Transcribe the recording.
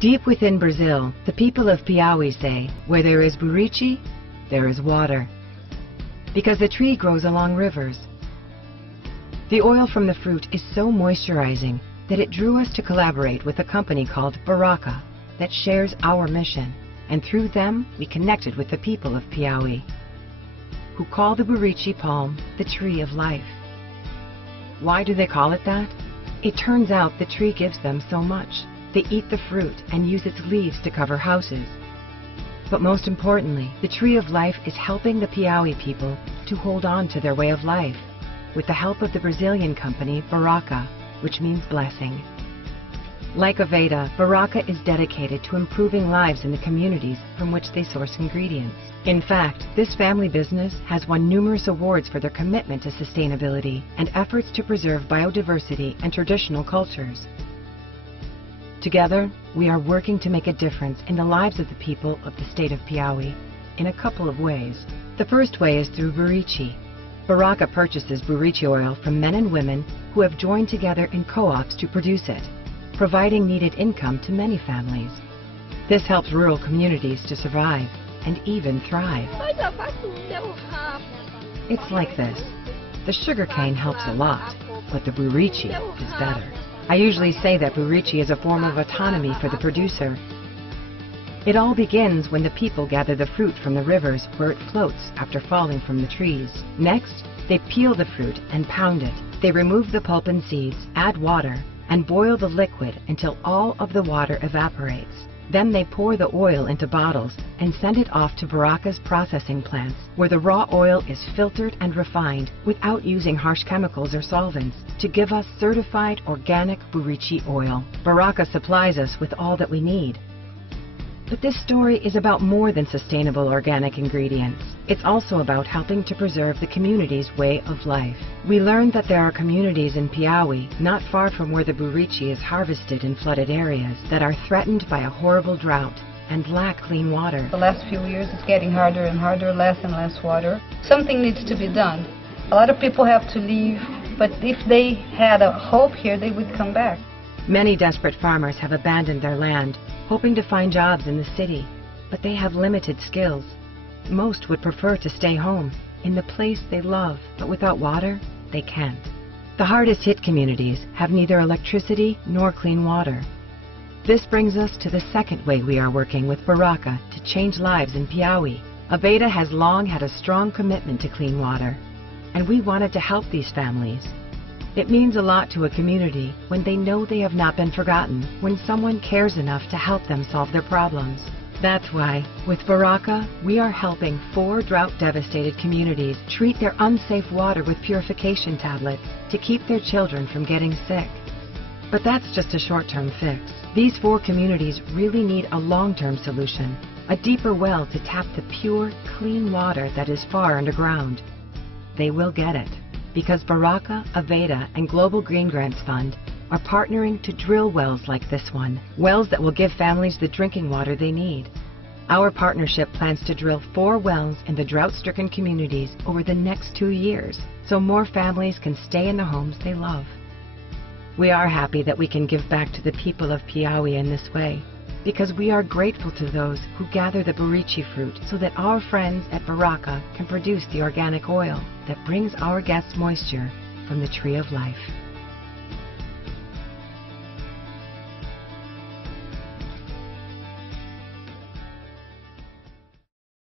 Deep within Brazil, the people of Piauí say, where there is buriti, there is water. Because the tree grows along rivers. The oil from the fruit is so moisturizing that it drew us to collaborate with a company called Baraka that shares our mission, and through them we connected with the people of Piauí, who call the buriti palm the tree of life. Why do they call it that? It turns out the tree gives them so much. They eat the fruit and use its leaves to cover houses. But most importantly, the tree of life is helping the Piauí people to hold on to their way of life with the help of the Brazilian company Baraka, which means blessing. Like AVEDA, Baraka is dedicated to improving lives in the communities from which they source ingredients. In fact, this family business has won numerous awards for their commitment to sustainability and efforts to preserve biodiversity and traditional cultures. Together, we are working to make a difference in the lives of the people of the state of Piauí in a couple of ways. The first way is through buriti. Baraka purchases buriti oil from men and women who have joined together in co-ops to produce it, providing needed income to many families. This helps rural communities to survive and even thrive. It's like this. The sugarcane helps a lot, but the buriti is better. I usually say that buriti is a form of autonomy for the producer. It all begins when the people gather the fruit from the rivers where it floats after falling from the trees. Next, they peel the fruit and pound it. They remove the pulp and seeds, add water, and boil the liquid until all of the water evaporates. Then they pour the oil into bottles and send it off to Baraka's processing plants, where the raw oil is filtered and refined without using harsh chemicals or solvents to give us certified organic buriti oil. Baraka supplies us with all that we need. But this story is about more than sustainable organic ingredients. It's also about helping to preserve the community's way of life. We learned that there are communities in Piauí, not far from where the buriti is harvested in flooded areas, that are threatened by a horrible drought and lack clean water. The last few years it's getting harder and harder, less and less water. Something needs to be done. A lot of people have to leave, but if they had a hope here, they would come back. Many desperate farmers have abandoned their land, hoping to find jobs in the city, but they have limited skills. Most would prefer to stay home, in the place they love, but without water, they can't. The hardest hit communities have neither electricity nor clean water. This brings us to the second way we are working with Baraka to change lives in Piauí. AVEDA has long had a strong commitment to clean water, and we wanted to help these families. It means a lot to a community when they know they have not been forgotten, when someone cares enough to help them solve their problems. That's why, with Baraka, we are helping 4 drought-devastated communities treat their unsafe water with purification tablets to keep their children from getting sick. But that's just a short-term fix. These 4 communities really need a long-term solution, a deeper well to tap the pure, clean water that is far underground. They will get it, because Baraka, AVEDA, and Global Green Grants Fund are partnering to drill wells like this one, wells that will give families the drinking water they need. Our partnership plans to drill 4 wells in the drought-stricken communities over the next 2 years, so more families can stay in the homes they love. We are happy that we can give back to the people of Piauí in this way, because we are grateful to those who gather the buriti fruit so that our friends at Baraka can produce the organic oil that brings our guests moisture from the tree of life.